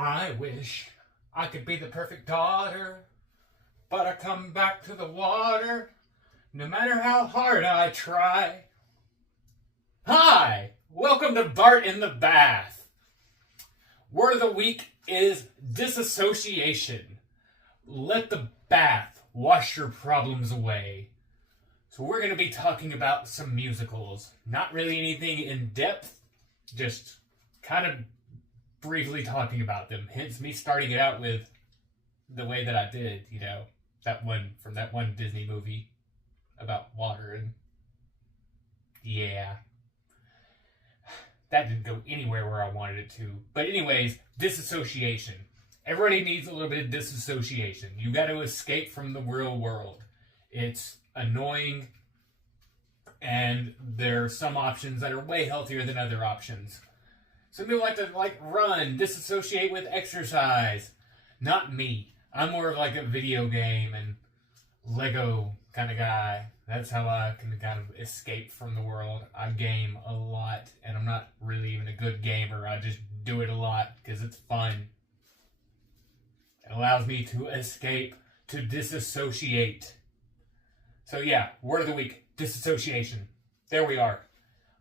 I wish I could be the perfect daughter, but I come back to the water no matter how hard I try. Hi! Welcome to Bart in the Bath. Word of the week is disassociation. Let the bath wash your problems away. So we're going to be talking about some musicals. Not really anything in depth, just kind of briefly talking about them. Hence me starting it out with the way that I did, that one from that one Disney movie about water. And yeah, that didn't go anywhere where I wanted it to. But anyways, disassociation. Everybody needs a little bit of disassociation. You got to escape from the real world. It's annoying, and there are some options that are way healthier than other options. Some people like to run, disassociate with exercise. Not me. I'm more of like a video game and Lego kind of guy. That's how I can kind of escape from the world. I game a lot, and I'm not really even a good gamer. I just do it a lot because it's fun. It allows me to escape, to disassociate. So yeah, word of the week, disassociation. There we are.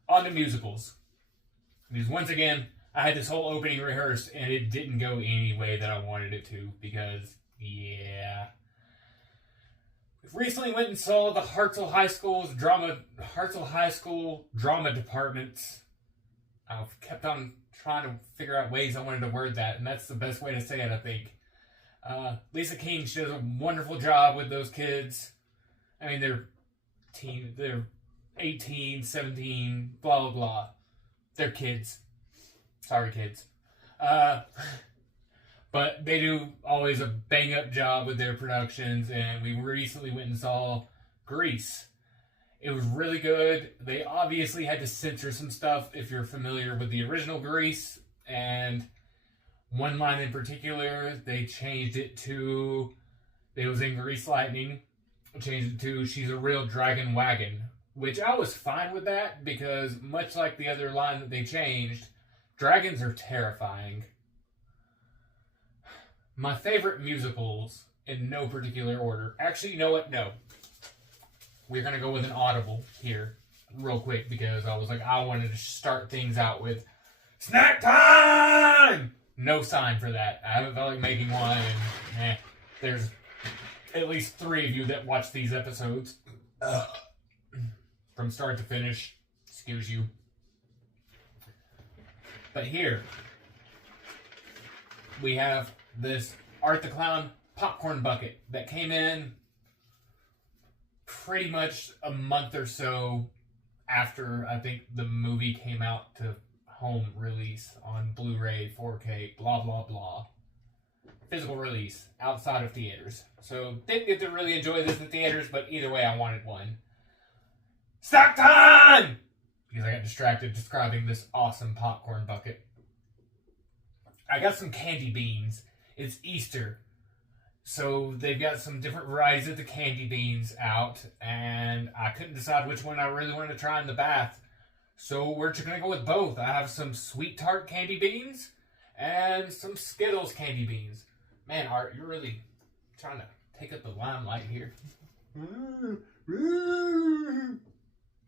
On to musicals. Because once again, I had this whole opening rehearsed, and it didn't go any way that I wanted it to, because, yeah. We recently went and saw the Hartselle High School drama departments. I've kept on trying to figure out ways I wanted to word that, and that's the best way to say it, I think. Lisa King, she does a wonderful job with those kids. I mean, they're 18, 17, blah, blah, blah. They're kids. Sorry, kids. But they do always a bang-up job with their productions, and we recently went and saw Grease. It was really good. They obviously had to censor some stuff if you're familiar with the original Grease, and one line in particular, they changed it to, it was in Grease Lightning, changed it to, she's a real dragon wagon, which I was fine with that, because much like the other line that they changed, dragons are terrifying. My favorite musicals, in no particular order. Actually, you know what? No. We're going to go with an audible here, real quick, because I was like, I wanted to start things out with snack time! No sign for that. I haven't felt like making one, and there's at least 3 of you that watch these episodes. From start to finish. Excuse you. But here, we have this Art the Clown popcorn bucket that came in pretty much a month or so after, I think, the movie came out to home release on Blu-ray, 4K, blah, blah, blah. Physical release outside of theaters. So, didn't get to really enjoy this in theaters, but either way, I wanted one. Snack time! Because I got distracted describing this awesome popcorn bucket. I got some candy beans. It's Easter. So they've got some different varieties of the candy beans out, and I couldn't decide which one I really wanted to try in the bath. So we're just going to go with both. I have some Sweet Tart candy beans and some Skittles candy beans. Man, Art, you're really trying to take up the limelight here.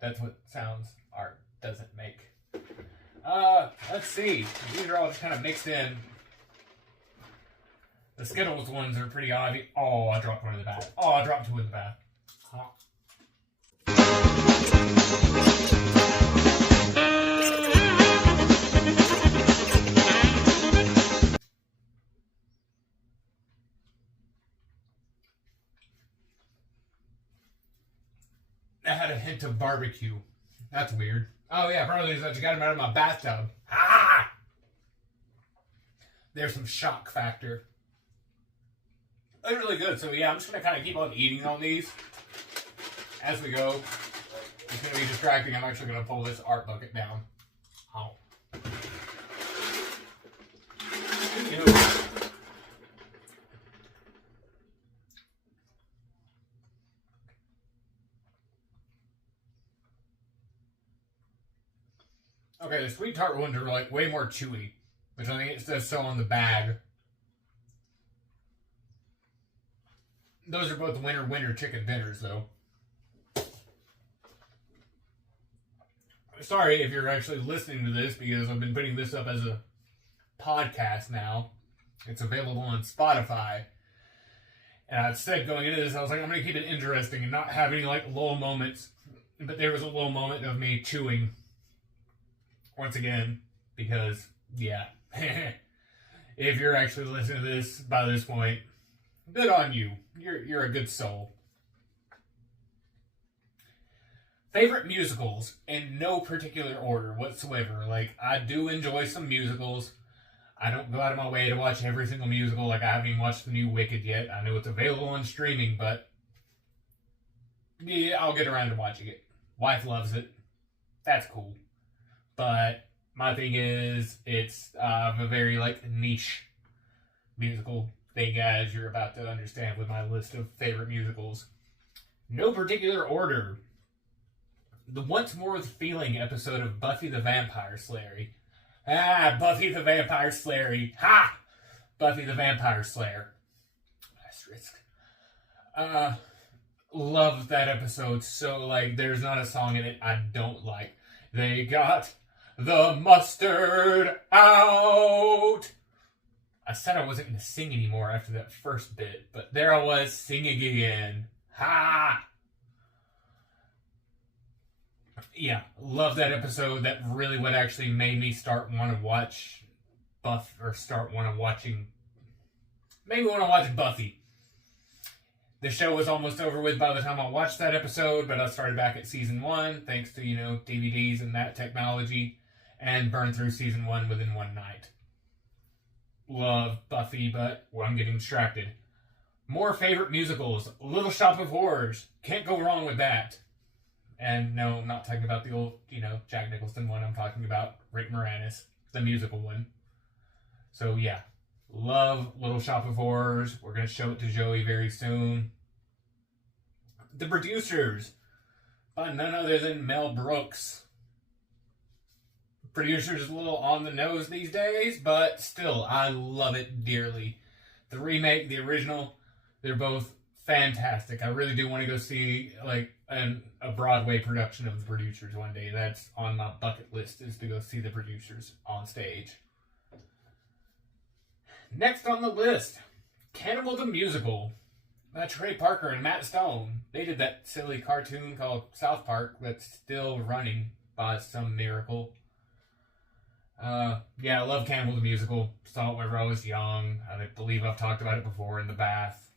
That's what sounds Art doesn't make. Let's see. These are all just kind of mixed in. The Skittles ones are pretty obvious. Oh, I dropped one in the bath. Oh, I dropped 2 in the bath. Huh. I had a hint of barbecue. That's weird. Oh yeah, probably because I got them out of my bathtub. Ah! There's some shock factor. They're really good. So yeah, I'm just going to kind of keep on eating on these as we go. It's going to be distracting. I'm actually going to pull this art bucket down. Oh. Okay, the Sweet Tart ones are like way more chewy. which I think it says so on the bag. Those are both winner chicken dinners, though. Sorry if you're actually listening to this, because I've been putting this up as a podcast now. It's available on Spotify. And I said going into this, I was like, I'm going to keep it interesting and not have any like lull moments. But there was a lull moment of me chewing once again, because, yeah. If you're actually listening to this by this point, good on you. You're a good soul. Favorite musicals in no particular order whatsoever. Like, I do enjoy some musicals. I don't go out of my way to watch every single musical. Like, I haven't even watched the new Wicked yet. I know it's available on streaming, but yeah, I'll get around to watching it. Wife loves it. That's cool. But my thing is, it's a very, like, niche musical thing, as you're about to understand with my list of favorite musicals. No particular order. The Once More with Feeling episode of Buffy the Vampire Slayer. Buffy the Vampire Slayer. Ha! Buffy the Vampire Slayer. Asterisk. Love that episode. So, like, there's not a song in it I don't like. They got the mustard out. I said I wasn't going to sing anymore after that first bit, but there I was singing again. Ha! Yeah, love that episode. That really what actually made me start want to watch maybe want to watch Buffy. The show was almost over with by the time I watched that episode, but I started back at season 1, thanks to, DVDs and that technology, and burned through season 1 within one night. Love Buffy, but I'm getting distracted. More favorite musicals. Little Shop of Horrors. Can't go wrong with that. And no, I'm not talking about the old, Jack Nicholson one. I'm talking about Rick Moranis, the musical one. So, yeah. Love Little Shop of Horrors. We're going to show it to Joey very soon. The Producers, by none other than Mel Brooks. Producers is a little on the nose these days, but still, I love it dearly. The remake, the original, they're both fantastic. I really do want to go see, like, a Broadway production of The Producers one day. That's on my bucket list, is to go see The Producers on stage. Next on the list, Cannibal the Musical by Trey Parker and Matt Stone. They did that silly cartoon called South Park that's still running by some miracle. Yeah, I love Cannibal the Musical. Saw it whenever I was young. I believe I've talked about it before in the bath.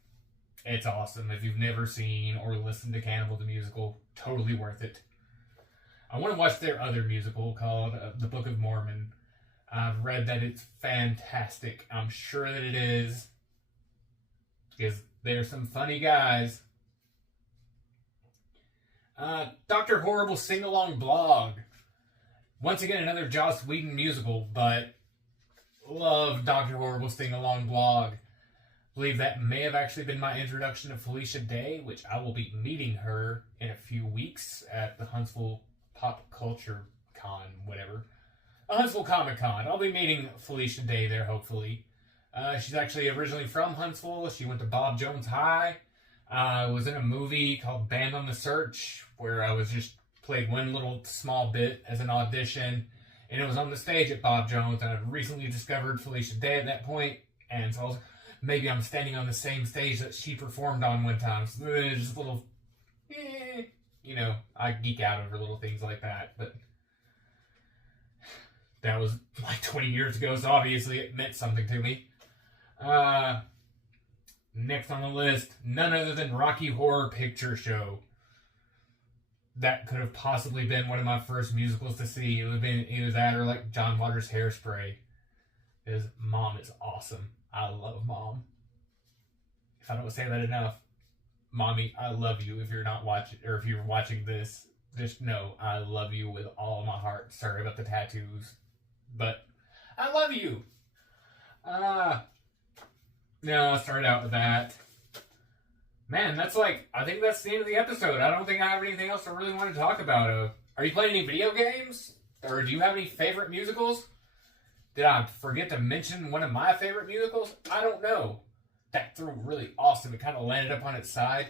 It's awesome. If you've never seen or listened to Cannibal the Musical, totally worth it. I want to watch their other musical called The Book of Mormon. I've read that it's fantastic. I'm sure that it is, because they're some funny guys. Dr. Horrible Sing-Along Blog. Once again, another Joss Whedon musical, but love Dr. Horrible Sing-Along Blog. I believe that may have actually been my introduction to Felicia Day, which I will be meeting her in a few weeks at the Huntsville Pop Culture Con, whatever. Huntsville Comic Con. I'll be meeting Felicia Day there, hopefully. She's actually originally from Huntsville. She went to Bob Jones High. I was in a movie called Band on the Search, where I was just played one little small bit as an audition, and it was on the stage at Bob Jones, and I recently discovered Felicia Day at that point, and so I was maybe I'm standing on the same stage that she performed on one time. So there's just a little, I geek out over little things like that. But that was like 20 years ago, so obviously it meant something to me. Next on the list, none other than Rocky Horror Picture Show. That could have possibly been one of my first musicals to see. It would have been either that or like John Waters' Hairspray. Because Mom is awesome. I love Mom. If I don't say that enough, Mommy, I love you. If you're not watching, or if you're watching this, just know I love you with all of my heart. Sorry about the tattoos, but I love you. I'll start out with that. Man, that's I think that's the end of the episode. I don't think I have anything else I really want to talk about. Are you playing any video games? Or do you have any favorite musicals? Did I forget to mention one of my favorite musicals? I don't know. That threw really awesome. It kind of landed up on its side.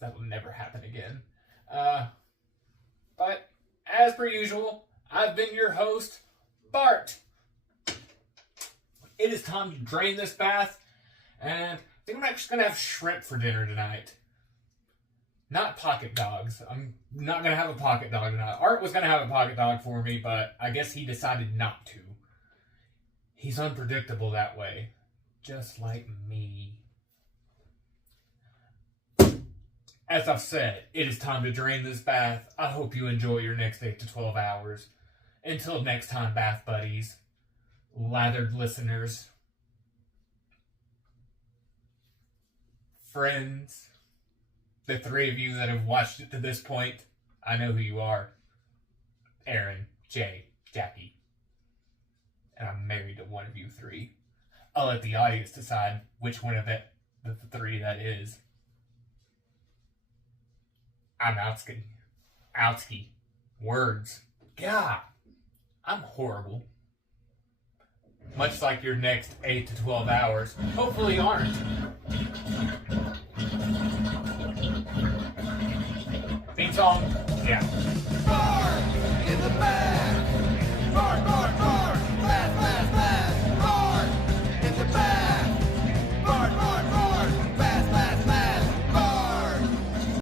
That will never happen again. But as per usual, I've been your host, Bart. It is time to drain this bath, and I think I'm actually going to have shrimp for dinner tonight. Not pocket dogs. I'm not going to have a pocket dog tonight. Art was going to have a pocket dog for me, but I guess he decided not to. He's unpredictable that way. Just like me. As I've said, it is time to drain this bath. I hope you enjoy your next 8 to 12 hours. Until next time, bath buddies. Lathered listeners. Friends. The 3 of you that have watched it to this point, I know who you are. Aaron, Jay, Jackie. And I'm married to one of you 3. I'll let the audience decide which one of the 3 that is. I'm Outsky. Outsky. Words. God. I'm horrible. Much like your next 8 to 12 hours. Hopefully aren't. Theme song? Yeah.